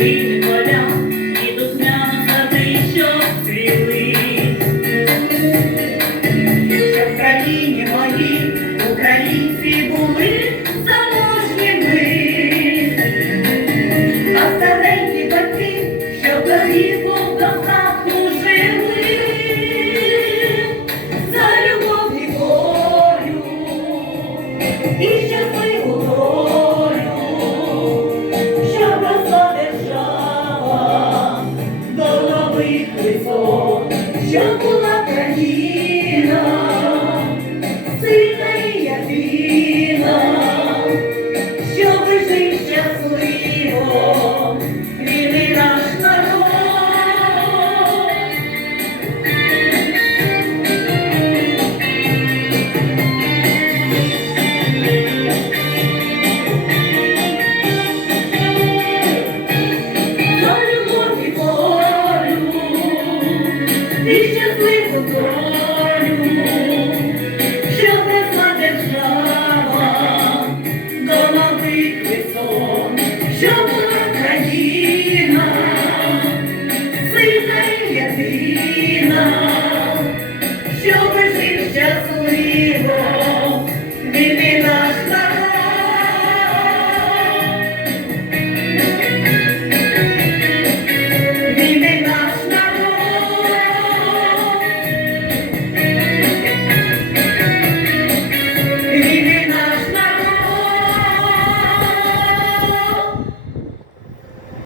і поля, і до сняна сади, що цвіли. Ще в країні мої, українці. Jean Coulabert.